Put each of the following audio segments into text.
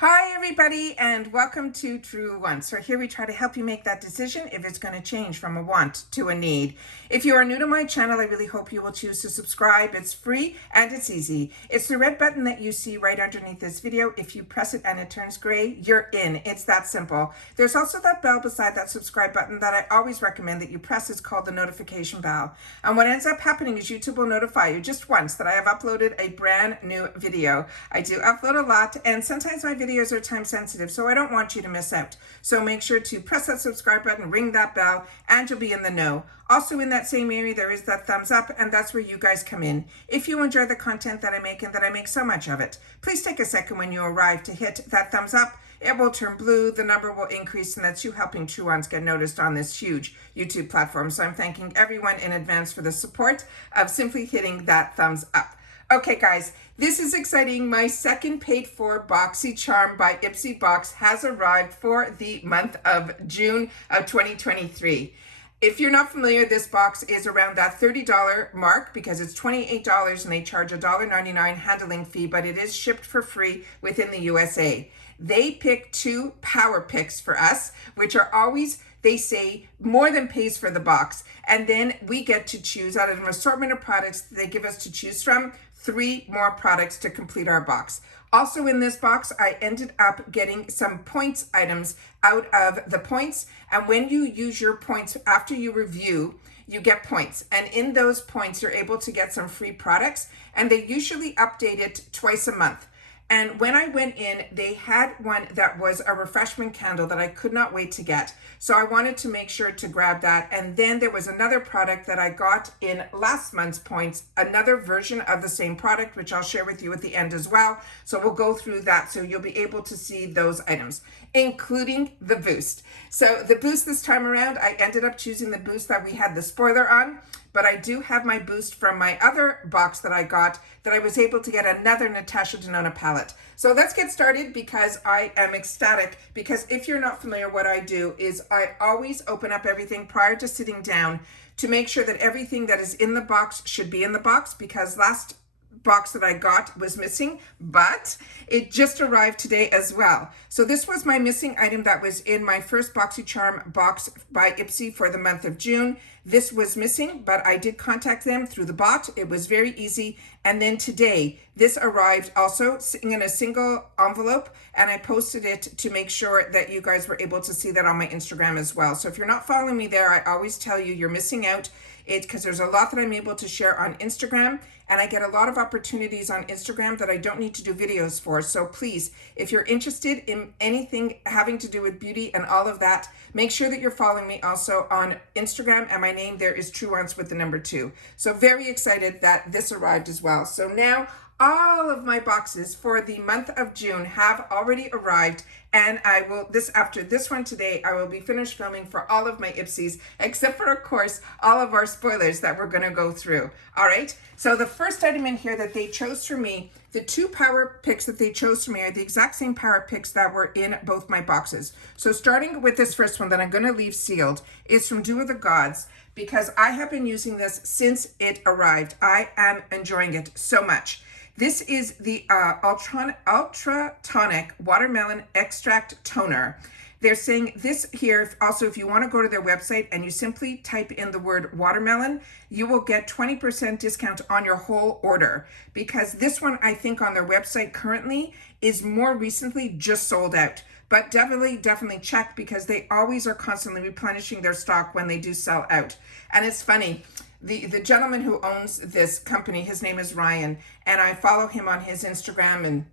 Hi everybody and welcome to True Want. So here we try to help you make that decision if it's going to change from a want to a need. If you are new to my channel, I really hope you will choose to subscribe. It's free and it's easy. It's the red button that you see right underneath this video. If you press it and it turns gray, you're in. It's that simple. There's also that bell beside that subscribe button that I always recommend that you press. It's called the notification bell. And what ends up happening is YouTube will notify you just once that I have uploaded a brand new video. I do upload a lot and sometimes my videos are time sensitive, so I don't want you to miss out. So make sure to press that subscribe button, ring that bell, and you'll be in the know. Also in that same area, there is that thumbs up, and that's where you guys come in. If you enjoy the content that I make and that I make so much of it, please take a second when you arrive to hit that thumbs up. It will turn blue, the number will increase, and that's you helping True Ones get noticed on this huge YouTube platform. So I'm thanking everyone in advance for the support of simply hitting that thumbs up. Okay guys, this is exciting. My second paid for Boxycharm by IPSY box has arrived for the month of June of 2023. If you're not familiar, this box is around that $30 mark because it's $28 and they charge a $1.99 handling fee, but it is shipped for free within the USA. They pick 2 power picks for us, which are always, they say, more than pays for the box. And then we get to choose out of an assortment of products that they give us to choose from, 3 more products to complete our box. Also in this box, I ended up getting some points items out of the points. And when you use your points after you review, you get points. And in those points, you're able to get some free products. And they usually update it twice a month. And when I went in, they had one that was a refreshment candle that I could not wait to get. So I wanted to make sure to grab that. And then there was another product that I got in last month's points, another version of the same product, which I'll share with you at the end as well. So we'll go through that so you'll be able to see those items, including the boost. So the boost this time around, I ended up choosing the boost that we had the spoiler on. But I do have my boost from my other box that I got that I was able to get another Natasha Denona palette. So let's get started because I am ecstatic, because if you're not familiar, what I do is I always open up everything prior to sitting down to make sure that everything that is in the box should be in the box, because last box that I got was missing, but it just arrived today as well. So this was my missing item that was in my first Boxycharm box by IPSY for the month of June. This was missing, but I did contact them through the bot. It was very easy. And then today, this arrived also in a single envelope, and I posted it to make sure that you guys were able to see that on my Instagram as well. So if you're not following me there, I always tell you you're missing out. It's because there's a lot that I'm able to share on Instagram, and I get a lot of opportunities on Instagram that I don't need to do videos for. So please, if you're interested in anything having to do with beauty and all of that, make sure that you're following me also on Instagram, and my name there is True Ones with the number 2. So very excited that this arrived as well. So now all of my boxes for the month of June have already arrived, and I will, after this one today, I will be finished filming for all of my IPSYs, except for, of course, all of our spoilers that we're going to go through. All right, so the first item in here that they chose for me, the 2 power picks that they chose for me are the exact same power picks that were in both my boxes. So starting with this first one that I'm going to leave sealed is from Dew of the Gods, because I have been using this since it arrived. I am enjoying it so much. This is the Ultra Tonic Watermelon Extract Toner. They're saying this here, also if you want to go to their website and you simply type in the word watermelon, you will get 20% discount on your whole order. Because this one, I think on their website currently is more recently just sold out. But definitely check, because they always are constantly replenishing their stock when they do sell out. And it's funny. The gentleman who owns this company, his name is Ryan, and I follow him on his Instagram, and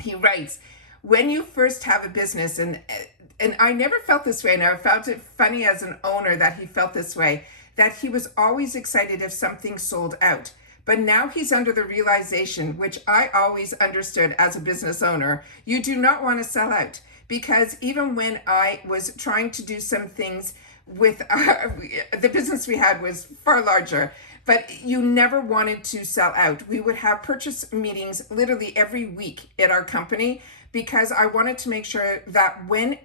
he writes, when you first have a business, and I never felt this way, and I found it funny as an owner that he felt this way, that he was always excited if something sold out. But now he's under the realization, which I always understood as a business owner, you do not want to sell out. Because even when I was trying to do some things with the business we had was far larger, but you never wanted to sell out. We would have purchase meetings literally every week at our company, because I wanted to make sure that when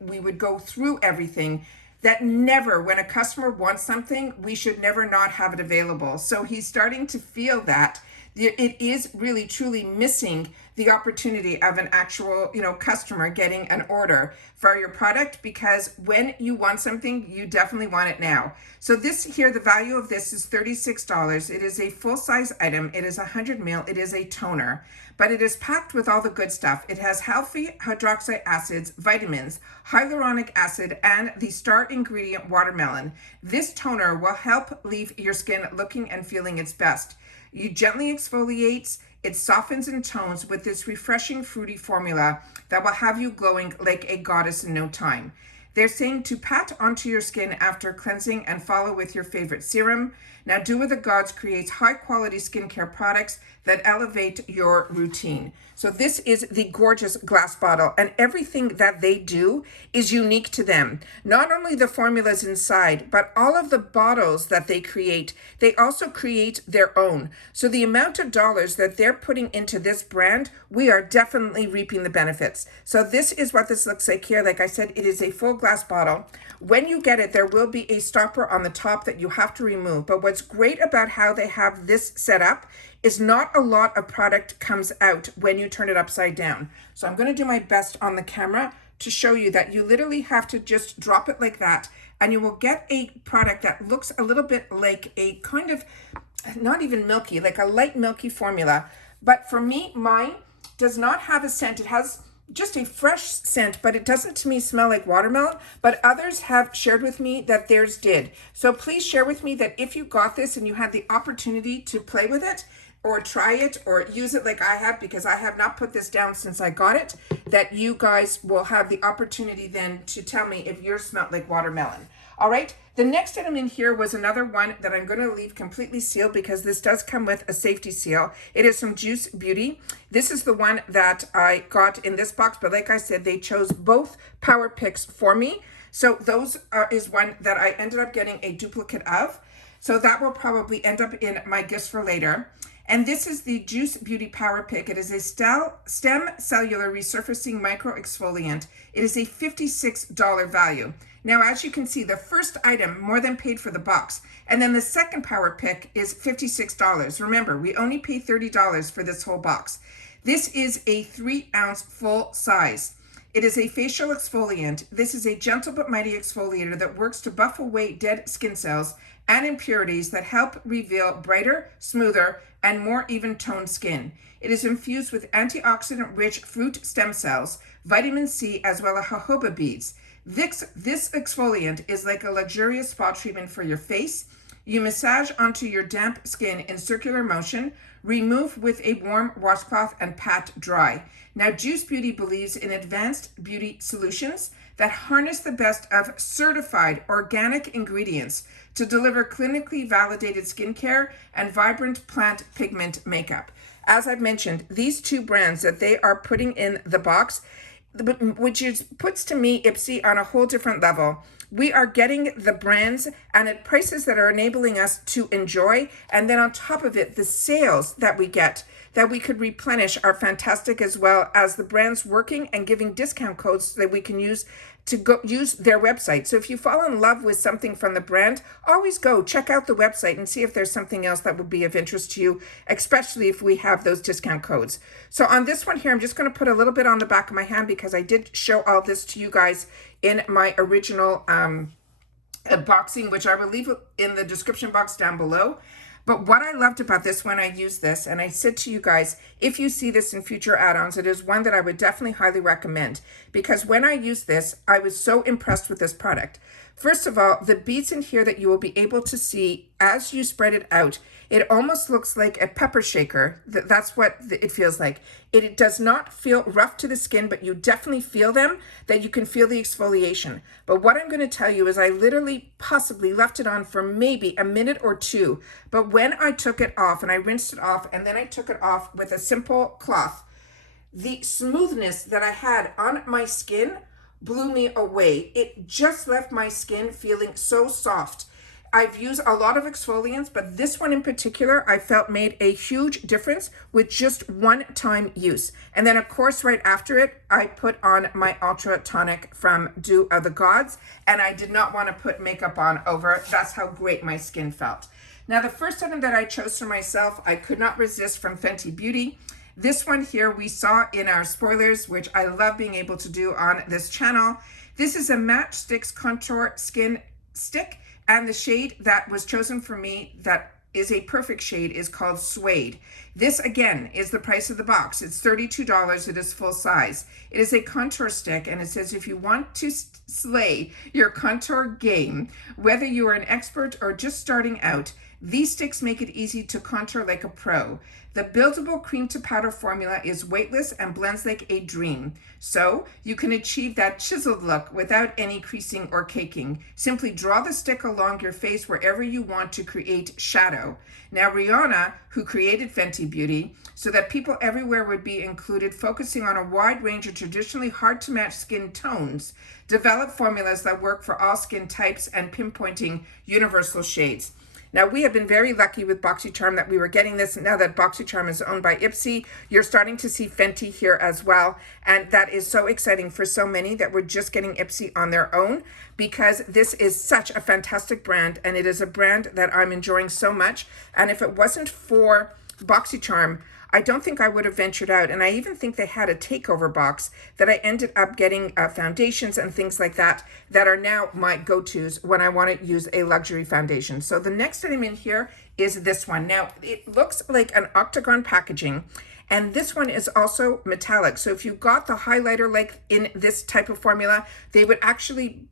we would go through everything, that never, when a customer wants something, we should never not have it available. So he's starting to feel that It is really truly missing the opportunity of an actual, customer getting an order for your product, because when you want something, you definitely want it now. So this here, the value of this is $36. It is a full-size item. It is 100 ml. It is a toner, but it is packed with all the good stuff. It has healthy hydroxy acids, vitamins, hyaluronic acid, and the star ingredient watermelon. This toner will help leave your skin looking and feeling its best. You gently exfoliates, it softens and tones with this refreshing fruity formula that will have you glowing like a goddess in no time. They're saying to pat onto your skin after cleansing and follow with your favorite serum. Now, Do What the Gods creates high quality skincare products that elevate your routine. So this is the gorgeous glass bottle, and everything that they do is unique to them. Not only the formulas inside, but all of the bottles that they create, they also create their own. So the amount of dollars that they're putting into this brand, we are definitely reaping the benefits. So this is what this looks like here. Like I said, it is a full glass bottle. When you get it, there will be a stopper on the top that you have to remove. But what's great about how they have this set up is not a lot of product comes out when you turn it upside down. So I'm going to do my best on the camera to show you that you literally have to just drop it like that, and you will get a product that looks a little bit like a kind of, not even milky, like a light milky formula. But for me, mine does not have a scent. It has just a fresh scent, but it doesn't to me smell like watermelon, but others have shared with me that theirs did. So please share with me that if you got this and you had the opportunity to play with it or try it or use it like I have, because I have not put this down since I got it, that you guys will have the opportunity then to tell me if yours smelled like watermelon. All right, the next item in here was another one that I'm going to leave completely sealed because this does come with a safety seal. It is from Juice Beauty. This is the one that I got in this box, but like I said, they chose both power picks for me. So those is one that I ended up getting a duplicate of. So that will probably end up in my gifts for later. And this is the Juice Beauty Power Pick. It is a stem cellular resurfacing micro exfoliant. It is a $56 value. Now, as you can see, the first item more than paid for the box. And then the second power pick is $56. Remember, we only pay $30 for this whole box. This is a 3-ounce full size. It is a facial exfoliant. This is a gentle but mighty exfoliator that works to buff away dead skin cells and impurities that help reveal brighter, smoother, and more even-toned skin. It is infused with antioxidant-rich fruit stem cells, vitamin C, as well as jojoba beads. This exfoliant is like a luxurious spa treatment for your face. You massage onto your damp skin in circular motion, remove with a warm washcloth, and pat dry. Now, Juice Beauty believes in advanced beauty solutions that harness the best of certified organic ingredients to deliver clinically validated skincare and vibrant plant pigment makeup. As I've mentioned, these two brands that they are putting in the box, which puts to me IPSY on a whole different level. We are getting the brands and at prices that are enabling us to enjoy. And then on top of it, the sales that we get that we could replenish are fantastic, as well as the brands working and giving discount codes that we can use to go use their website. So if you fall in love with something from the brand, always go check out the website and see if there's something else that would be of interest to you, especially if we have those discount codes. So on this one here, I'm just going to put a little bit on the back of my hand because I did show all this to you guys in my original unboxing, which I will leave in the description box down below. But what I loved about this when I used this, and I said to you guys, if you see this in future add-ons, it is one that I would definitely highly recommend, because when I used this, I was so impressed with this product. First of all, the beads in here that you will be able to see as you spread it out, it almost looks like a pepper shaker. That's what it feels like. It does not feel rough to the skin, but you definitely feel them, that you can feel the exfoliation. But what I'm going to tell you is I literally possibly left it on for maybe a minute or two. But when I took it off and I rinsed it off and then I took it off with a simple cloth, the smoothness that I had on my skin blew me away. It just left my skin feeling so soft. I've used a lot of exfoliants, but this one in particular, I felt made a huge difference with just one-time use. And then, of course, right after it, I put on my Ultra Tonic from Do What the Gods, and I did not want to put makeup on over. That's how great my skin felt. Now, the first item that I chose for myself, I could not resist, from Fenty Beauty. This one here we saw in our spoilers, which I love being able to do on this channel. This is a Match Stix Contour Skin Stick, and the shade that was chosen for me that is a perfect shade is called Suede. This again is the price of the box. It's $32. It is full size. It is a contour stick, and it says if you want to slay your contour game, whether you are an expert or just starting out, these sticks make it easy to contour like a pro. The buildable cream to powder formula is weightless and blends like a dream. So you can achieve that chiseled look without any creasing or caking. Simply draw the stick along your face wherever you want to create shadow. Now, Rihanna, who created Fenty Beauty, so that people everywhere would be included, focusing on a wide range of traditionally hard to match skin tones, developed formulas that work for all skin types and pinpointing universal shades. Now, we have been very lucky with Boxycharm that we were getting this. Now that Boxycharm is owned by IPSY, you're starting to see Fenty here as well. And that is so exciting for so many that we're just getting IPSY on their own, because this is such a fantastic brand, and it is a brand that I'm enjoying so much. And if it wasn't for Boxycharm, I don't think I would have ventured out. And I even think they had a takeover box that I ended up getting foundations and things like that that are now my go-tos when I want to use a luxury foundation. So the next item in here is this one. Now, it looks like an octagon packaging, and this one is also metallic. So if you got the highlighter like in this type of formula, they would actually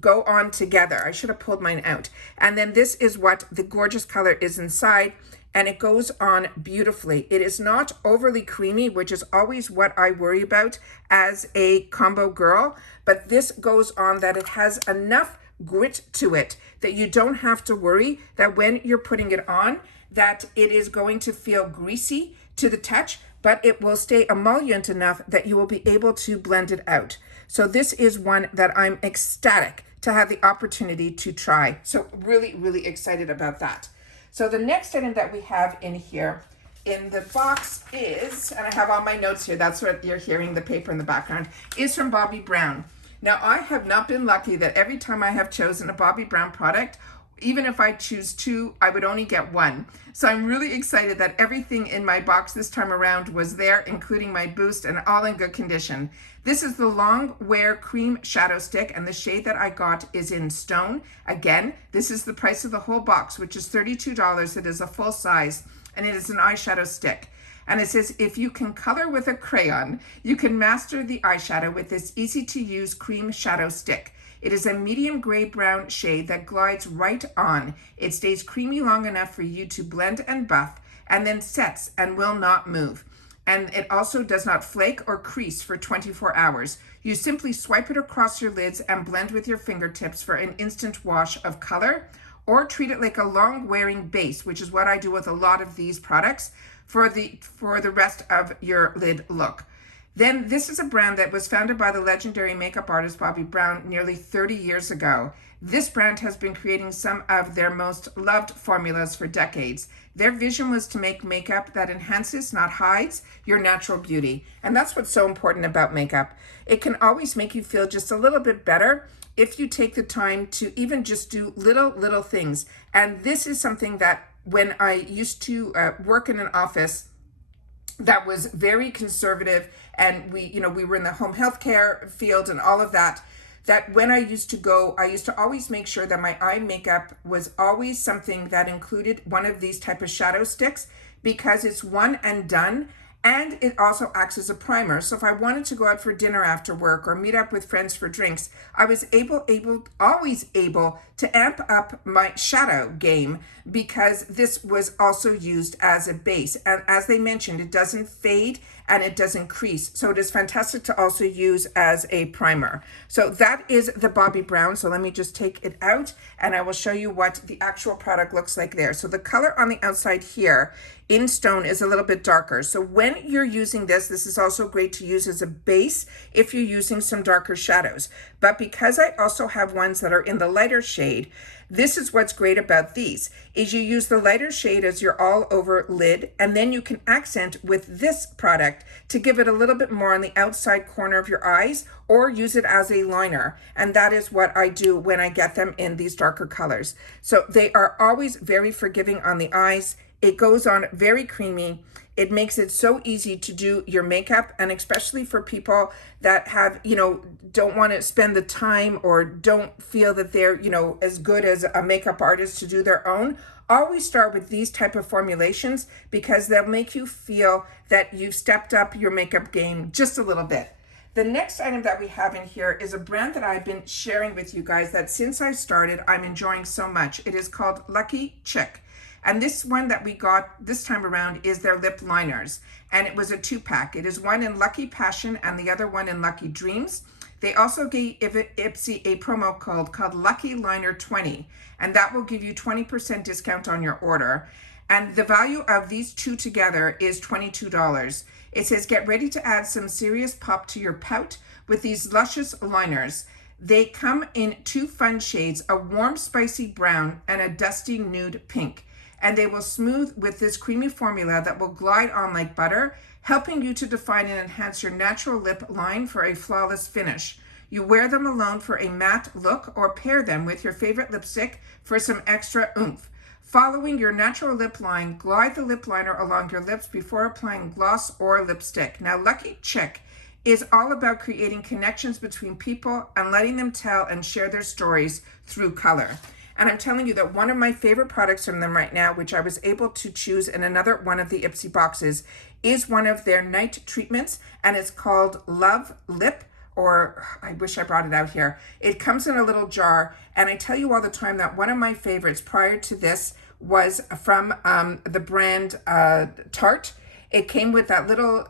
go on together. I should have pulled mine out. And then this is what the gorgeous color is inside, and it goes on beautifully. It is not overly creamy, which is always what I worry about as a combo girl, but this goes on that it has enough grit to it that you don't have to worry that when you're putting it on, that it is going to feel greasy to the touch, but it will stay emollient enough that you will be able to blend it out. So this is one that I'm ecstatic to have the opportunity to try. So really, really excited about that. So the next item that we have in here in the box is, and I have all my notes here, that's what you're hearing, the paper in the background, is from Bobbi Brown. Now, I have not been lucky that every time I have chosen a Bobbi Brown product, even if I choose two, I would only get one. So I'm really excited that everything in my box this time around was there, including my boost, and all in good condition. This is the Long Wear Cream Shadow Stick, and the shade that I got is in Stone. Again, this is the price of the whole box, which is $32. It is a full size, and it is an eyeshadow stick. And it says, if you can color with a crayon, you can master the eyeshadow with this easy-to-use cream shadow stick. It is a medium gray brown shade that glides right on. It stays creamy long enough for you to blend and buff, and then sets and will not move. And it also does not flake or crease for 24 hours. You simply swipe it across your lids and blend with your fingertips for an instant wash of color, or treat it like a long wearing base, which is what I do with a lot of these products for the rest of your lid look. Then this is a brand that was founded by the legendary makeup artist Bobbi Brown nearly 30 years ago. This brand has been creating some of their most loved formulas for decades. Their vision was to make makeup that enhances, not hides, your natural beauty. And that's what's so important about makeup. It can always make you feel just a little bit better if you take the time to even just do little things. And this is something that when I used to work in an office that was very conservative, and we were in the home healthcare field and all of that, that when I used to go, I used to always make sure that my eye makeup was always something that included one of these type of shadow sticks, because it's one and done. And it also acts as a primer. So if I wanted to go out for dinner after work or meet up with friends for drinks, I was always able to amp up my shadow game, because this was also used as a base. And as they mentioned, it doesn't fade and it doesn't crease. So it is fantastic to also use as a primer. So that is the Bobbi Brown. So let me just take it out and I will show you what the actual product looks like there. So the color on the outside here in Stone is a little bit darker. So when you're using this is also great to use as a base if you're using some darker shadows. But because I also have ones that are in the lighter shade, This is what's great about these, is you use the lighter shade as your all over lid, and then you can accent with this product to give it a little bit more on the outside corner of your eyes, or use it as a liner. And that is what I do when I get them in these darker colors. So they are always very forgiving on the eyes. It goes on very creamy. It makes it so easy to do your makeup, and especially for people that have, don't want to spend the time or don't feel that they're, as good as a makeup artist to do their own. Always start with these type of formulations because they'll make you feel that you've stepped up your makeup game just a little bit. The next item that we have in here is a brand that I've been sharing with you guys that since I started, I'm enjoying so much. It is called Lucky Chick. And this one that we got this time around is their lip liners. And it was a 2-pack. It is one in Lucky Passion and the other one in Lucky Dreams. They also gave IPSY a promo code called Lucky Liner 20. And that will give you 20% discount on your order. And the value of these two together is $22. It says, get ready to add some serious pop to your pout with these luscious liners. They come in 2 fun shades, a warm spicy brown and a dusty nude pink. And they will smooth with this creamy formula that will glide on like butter, helping you to define and enhance your natural lip line for a flawless finish. You wear them alone for a matte look or pair them with your favorite lipstick for some extra oomph. Following your natural lip line, glide the lip liner along your lips before applying gloss or lipstick. Now, Lucky Chick is all about creating connections between people and letting them tell and share their stories through color. And I'm telling you that one of my favorite products from them right now, which I was able to choose in another one of the IPSY boxes, is one of their night treatments, and it's called Love Lip, or I wish I brought it out here. It comes in a little jar, and I tell you all the time that one of my favorites prior to this was from the brand Tarte. It came with that little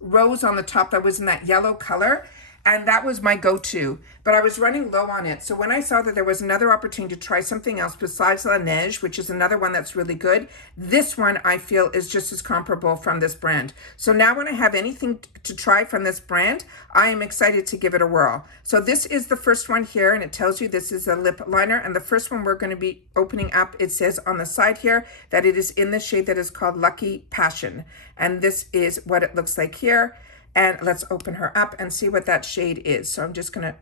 rose on the top that was in that yellow color. And that was my go-to, but I was running low on it. So when I saw that there was another opportunity to try something else besides La Neige, which is another one that's really good, this one I feel is just as comparable from this brand. So now when I have anything to try from this brand, I am excited to give it a whirl. So this is the first one here, and it tells you this is a lip liner. And the first one we're going to be opening up, it says on the side here that it is in the shade that is called Lucky Passion. And this is what it looks like here. And let's open her up and see what that shade is. So I'm just going to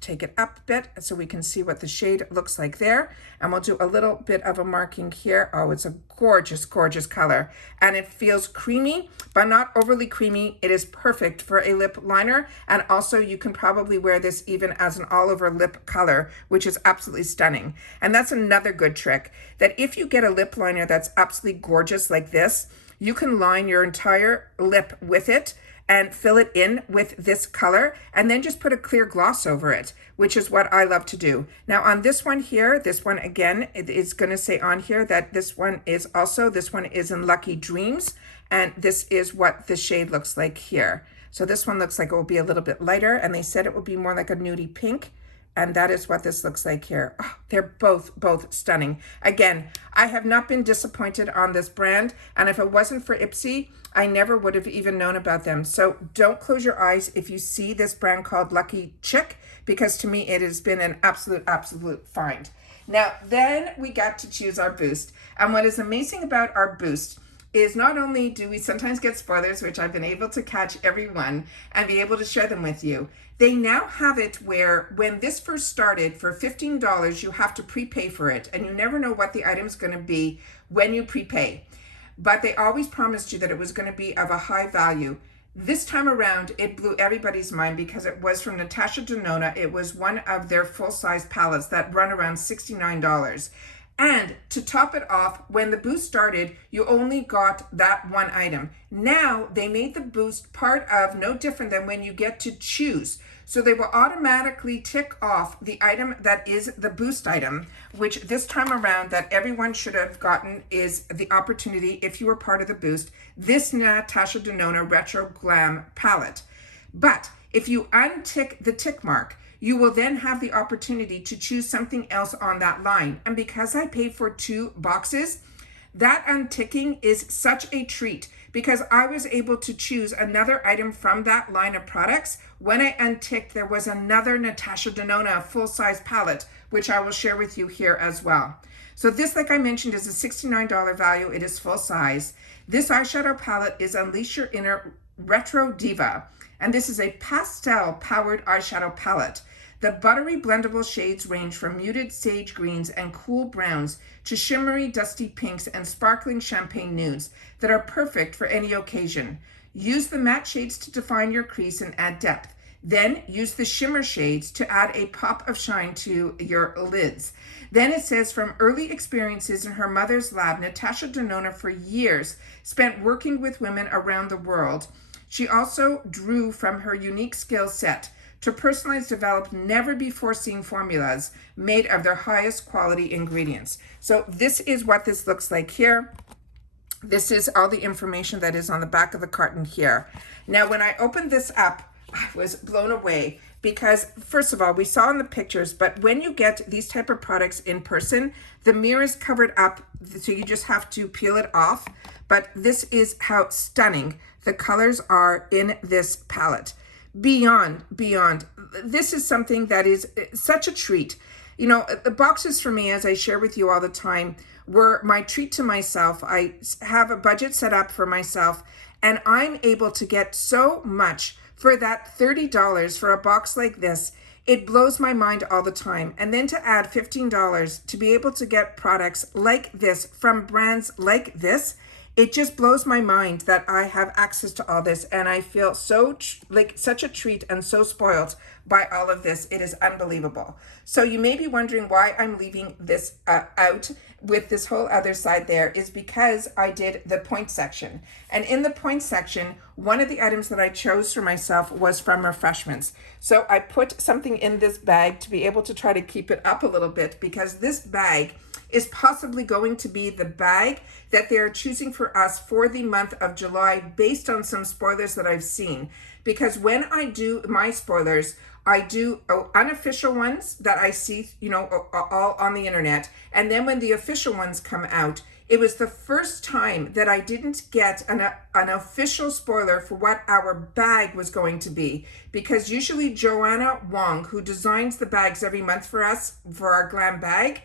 take it up a bit so we can see what the shade looks like there. And we'll do a little bit of a marking here. Oh, it's a gorgeous, gorgeous color. And it feels creamy, but not overly creamy. It is perfect for a lip liner. And also you can probably wear this even as an all over lip color, which is absolutely stunning. And that's another good trick, that if you get a lip liner that's absolutely gorgeous like this, you can line your entire lip with it and fill it in with this color, and then just put a clear gloss over it, which is what I love to do. Now on this one here, this one again, it is going to say on here that this one is in Lucky Dreams, and this is what the shade looks like here. So this one looks like it will be a little bit lighter, and they said it will be more like a nudie pink. And that is what this looks like here. Oh, they're both stunning. Again, I have not been disappointed on this brand. And if it wasn't for IPSY, I never would have even known about them. So don't close your eyes if you see this brand called Lucky Chick, because to me, it has been an absolute find. Now, then we got to choose our boost. And what is amazing about our boost is not only do we sometimes get spoilers, which I've been able to catch every one and be able to share them with you, they now have it where when this first started for $15, you have to prepay for it, and you never know what the item's going to be when you prepay. But they always promised you that it was going to be of a high value. This time around, it blew everybody's mind because it was from Natasha Denona. It was one of their full-size palettes that run around $69. And to top it off, when the boost started, you only got that one item. Now they made the boost part of no different than when you get to choose. So they will automatically tick off the item that is the boost item, which this time around that everyone should have gotten is the opportunity, if you were part of the boost, this Natasha Denona Retro Glam palette. But if you untick the tick mark, you will then have the opportunity to choose something else on that line. And because I paid for 2 boxes, that unticking is such a treat because I was able to choose another item from that line of products. When I unticked, there was another Natasha Denona full-size palette, which I will share with you here as well. So this, like I mentioned, is a $69 value. It is full size. This eyeshadow palette is Unleash Your Inner Retro Diva, and this is a pastel powered eyeshadow palette. The buttery blendable shades range from muted sage greens and cool browns to shimmery dusty pinks and sparkling champagne nudes that are perfect for any occasion. Use the matte shades to define your crease and add depth. Then use the shimmer shades to add a pop of shine to your lids. Then it says, from early experiences in her mother's lab, Natasha Denona for years spent working with women around the world. She also drew from her unique skill set to personalize, develop never before seen formulas made of their highest quality ingredients. So this is what this looks like here. This is all the information that is on the back of the carton here. Now, when I opened this up, I was blown away because, first of all, we saw in the pictures, but when you get these type of products in person, the mirror is covered up, so you just have to peel it off. But this is how stunning the colors are in this palette. Beyond. This is something that is such a treat. You know, the boxes for me, as I share with you all the time, were my treat to myself. I have a budget set up for myself, and I'm able to get so much for that $30 for a box like this. It blows my mind all the time. And then to add $15 to be able to get products like this from brands like this, it just blows my mind that I have access to all this, and I feel so like such a treat and so spoiled by all of this. It is unbelievable. So you may be wondering why I'm leaving this out with this whole other side there is because I did the point section. And in the point section, one of the items that I chose for myself was from refreshments. So I put something in this bag to be able to try to keep it up a little bit, because this bag is possibly going to be the bag that they're choosing for us for the month of July based on some spoilers that I've seen. Because when I do my spoilers, I do unofficial ones that I see, you know, all on the internet. And then when the official ones come out, it was the first time that I didn't get an official spoiler for what our bag was going to be. Because usually Joanna Wong, who designs the bags every month for us, for our glam bag,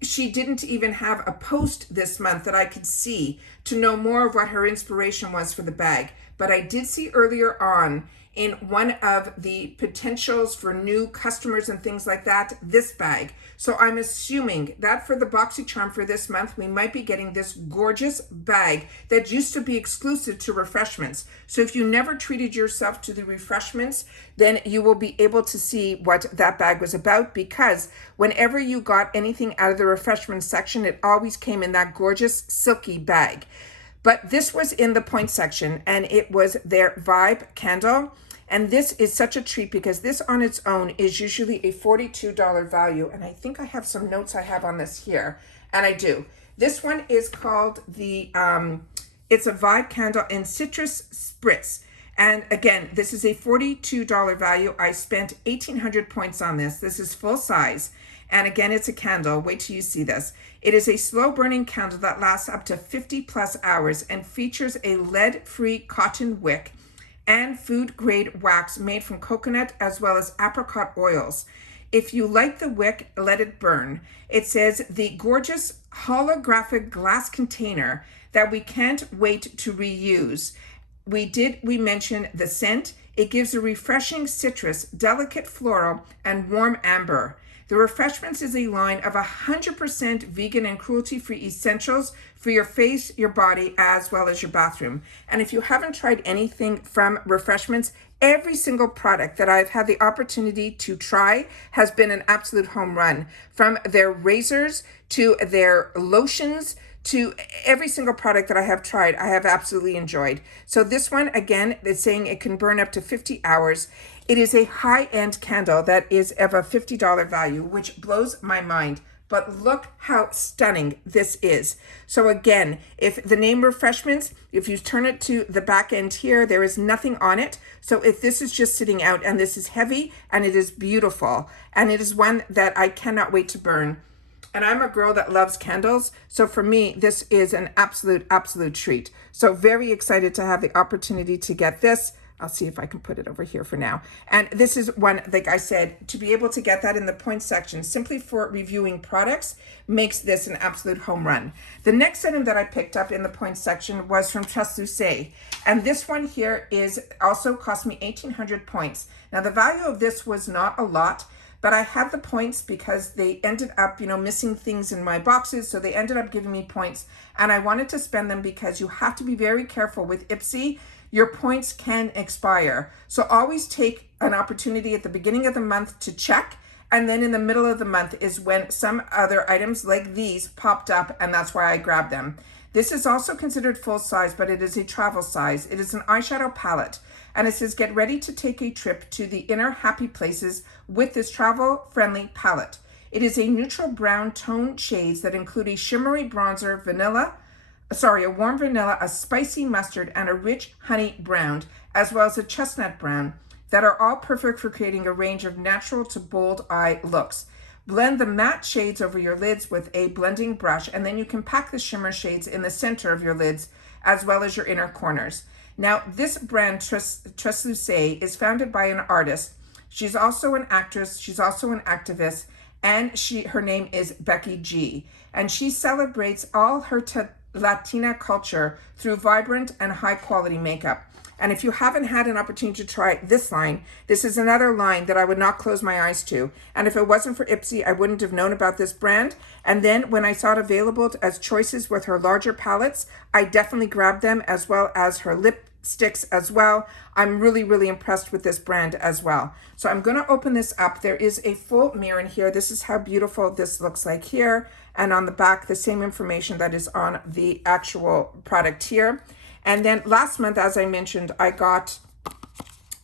she didn't even have a post this month that I could see to know more of what her inspiration was for the bag. But I did see earlier on in one of the potentials for new customers and things like that, this bag. So I'm assuming that for the Boxycharm for this month, we might be getting this gorgeous bag that used to be exclusive to refreshments. So if you never treated yourself to the refreshments, then you will be able to see what that bag was about, because whenever you got anything out of the refreshment section, it always came in that gorgeous silky bag. But this was in the point section, and it was their Vibe candle. And this is such a treat because this on its own is usually a $42 value. And I think I have some notes I have on this here. And I do. This one is called the, it's a Vibe candle in Citrus Spritz. And again, this is a $42 value. I spent 1,800 points on this. This is full size. And again, it's a candle. Wait till you see this. It is a slow burning candle that lasts up to 50 plus hours and features a lead-free cotton wick and food grade wax made from coconut as well as apricot oils. If you light the wick, let it burn. It says the gorgeous holographic glass container that we can't wait to reuse. We mentioned the scent. It gives a refreshing citrus, delicate floral, and warm amber. The Refreshments is a line of 100% vegan and cruelty-free essentials for your face, your body, as well as your bathroom. And if you haven't tried anything from Refreshments, every single product that I've had the opportunity to try has been an absolute home run. From their razors to their lotions to every single product that I have tried, I have absolutely enjoyed. So this one, again, is saying it can burn up to 50 hours. It is a high-end candle that is of a $50 value, which blows my mind. But look how stunning this is. So again, if the name Refreshments, if you turn it to the back end here, there is nothing on it. So if this is just sitting out, and this is heavy and it is beautiful, and it is one that I cannot wait to burn. And I'm a girl that loves candles. So for me, this is an absolute, absolute treat. So very excited to have the opportunity to get this. I'll see if I can put it over here for now. And this is one, like I said, to be able to get that in the points section simply for reviewing products makes this an absolute home run. The next item that I picked up in the points section was from Catrice. And this one here is also cost me 1,800 points. Now the value of this was not a lot, but I had the points because they ended up, missing things in my boxes. So they ended up giving me points and I wanted to spend them because you have to be very careful with IPSY. Your points can expire. So always take an opportunity at the beginning of the month to check. And then in the middle of the month is when some other items like these popped up, and that's why I grabbed them. This is also considered full size, but it is a travel size. It is an eyeshadow palette. And it says, get ready to take a trip to the inner happy places with this travel-friendly palette. It is a neutral brown tone shades that include a shimmery bronzer, a warm vanilla, a spicy mustard, and a rich honey brown, as well as a chestnut brown, that are all perfect for creating a range of natural to bold eye looks. Blend the matte shades over your lids with a blending brush, and then you can pack the shimmer shades in the center of your lids, as well as your inner corners. Now, this brand, Catrice, is founded by an artist. She's also an actress, she's also an activist, and her name is Becky G. And she celebrates all her Latina culture through vibrant and high quality makeup. And if you haven't had an opportunity to try this line, this is another line that I would not close my eyes to. And if it wasn't for IPSY, I wouldn't have known about this brand. And then when I saw it available as choices with her larger palettes, I definitely grabbed them, as well as her lipsticks as well. I'm really, really impressed with this brand as well. So I'm going to open this up. There is a full mirror in here. This is how beautiful this looks like here. And on the back, the same information that is on the actual product here. And then last month, as I mentioned, I got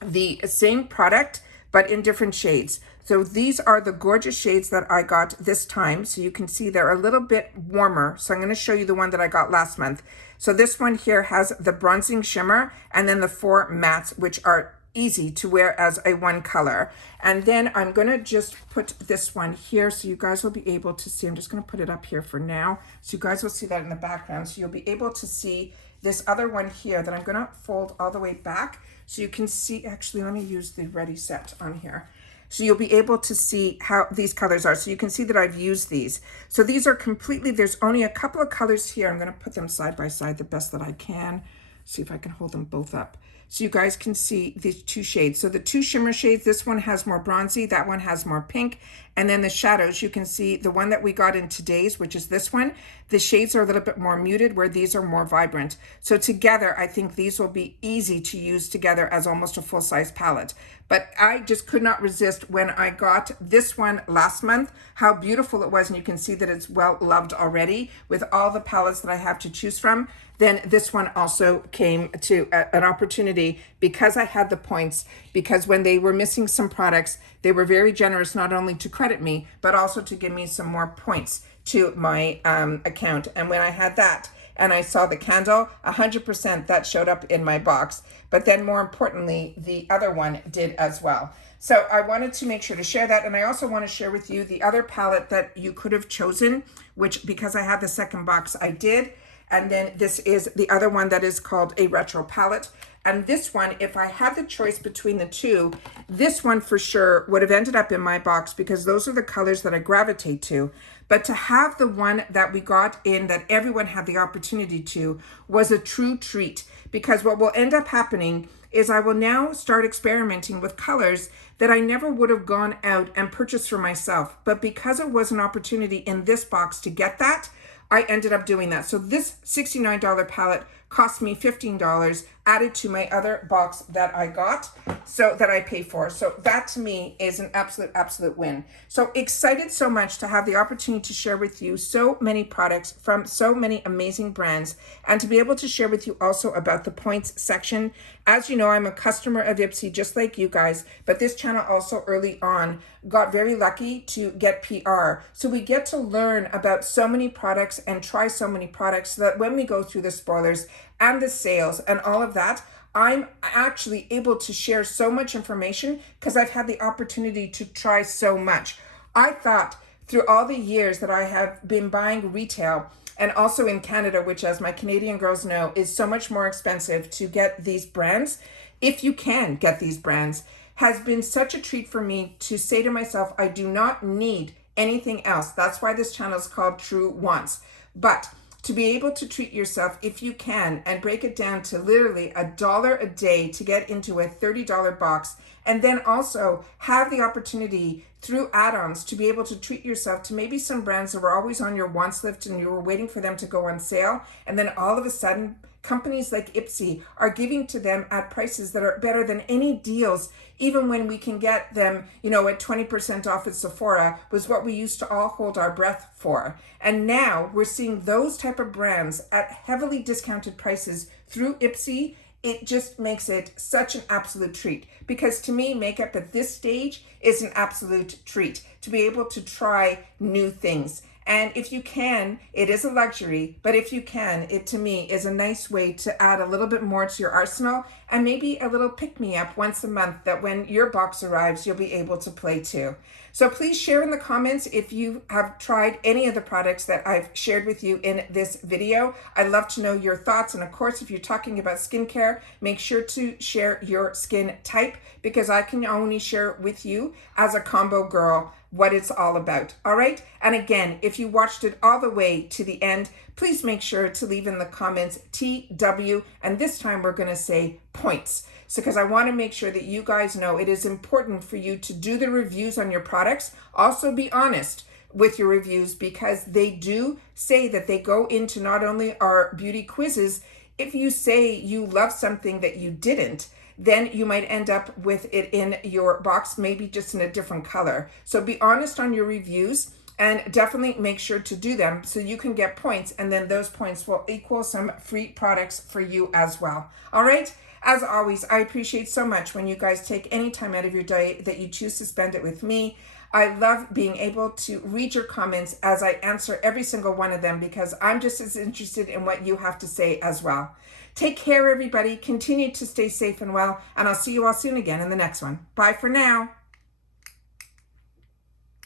the same product, but in different shades. So these are the gorgeous shades that I got this time. So you can see they're a little bit warmer. So I'm going to show you the one that I got last month. So this one here has the bronzing shimmer and then the 4 mattes, which are easy to wear as a one color. And then I'm going to just put this one here so you guys will be able to see. I'm just going to put it up here for now so you guys will see that in the background. So you'll be able to see this other one here that I'm going to fold all the way back so you can see. Actually, let me use the Ready Set on here. So you'll be able to see how these colors are. So you can see that I've used these. So these are completely, there's only a couple of colors here. I'm going to put them side by side the best that I can. See if I can hold them both up. So you guys can see these 2 shades. So the 2 shimmer shades, this one has more bronzy, that one has more pink. And then the shadows, you can see the one that we got in today's, which is this one. The shades are a little bit more muted, where these are more vibrant. So together, I think these will be easy to use together as almost a full-size palette. But I just could not resist when I got this one last month, how beautiful it was. And you can see that it's well loved already with all the palettes that I have to choose from. Then this one also came to an opportunity because I had the points, because when they were missing some products, they were very generous, not only to credit me, but also to give me some more points to my account. And when I had that and I saw the candle, 100% that showed up in my box. But then more importantly, the other one did as well. So I wanted to make sure to share that. And I also want to share with you the other palette that you could have chosen, which because I had the second box, I did. And then this is the other one that is called a retro palette. And this one, if I had the choice between the two, this one for sure would have ended up in my box because those are the colors that I gravitate to. But to have the one that we got in that everyone had the opportunity to was a true treat, because what will end up happening is I will now start experimenting with colors that I never would have gone out and purchased for myself. But because it was an opportunity in this box to get that, I ended up doing that. So this $69 palette cost me $15 added to my other box that I got, so that I pay for. So that to me is an absolute win. So excited so much to have the opportunity to share with you so many products from so many amazing brands, and to be able to share with you also about the points section. As you know, I'm a customer of IPSY just like you guys, but this channel also early on got very lucky to get PR. So we get to learn about so many products and try so many products so that when we go through the spoilers and the sales and all of that, I'm actually able to share so much information because I've had the opportunity to try so much. I thought through all the years that I have been buying retail, and also in Canada, which, as my Canadian girls know, is so much more expensive to get these brands, if you can get these brands, has been such a treat for me to say to myself, I do not need anything else. That's why this channel is called True Wants. But to be able to treat yourself, if you can, and break it down to literally $1 a day to get into a $30 box, and then also have the opportunity through add-ons to be able to treat yourself to maybe some brands that were always on your wants list and you were waiting for them to go on sale, and then all of a sudden companies like IPSY are giving to them at prices that are better than any deals, even when we can get them, at 20% off at Sephora, was what we used to all hold our breath for. And now we're seeing those type of brands at heavily discounted prices through IPSY. It just makes it such an absolute treat, because to me, makeup at this stage is an absolute treat to be able to try new things. And if you can, it is a luxury, but if you can, it to me is a nice way to add a little bit more to your arsenal, and maybe a little pick-me-up once a month that when your box arrives, you'll be able to play too. So please share in the comments if you have tried any of the products that I've shared with you in this video. I'd love to know your thoughts. And of course, if you're talking about skincare, make sure to share your skin type, because I can only share with you as a combo girl what it's all about. All right. And again, if you watched it all the way to the end, please make sure to leave in the comments TW. And this time we're going to say points. So, because I want to make sure that you guys know it is important for you to do the reviews on your products. Also be honest with your reviews, because they do say that they go into not only our beauty quizzes. If you say you love something that you didn't, then you might end up with it in your box, maybe just in a different color. So be honest on your reviews, and definitely make sure to do them so you can get points, and then those points will equal some free products for you as well. All right. As always, I appreciate so much when you guys take any time out of your day that you choose to spend it with me. I love being able to read your comments as I answer every single one of them, because I'm just as interested in what you have to say as well. Take care, everybody. Continue to stay safe and well, and I'll see you all soon again in the next one. Bye for now.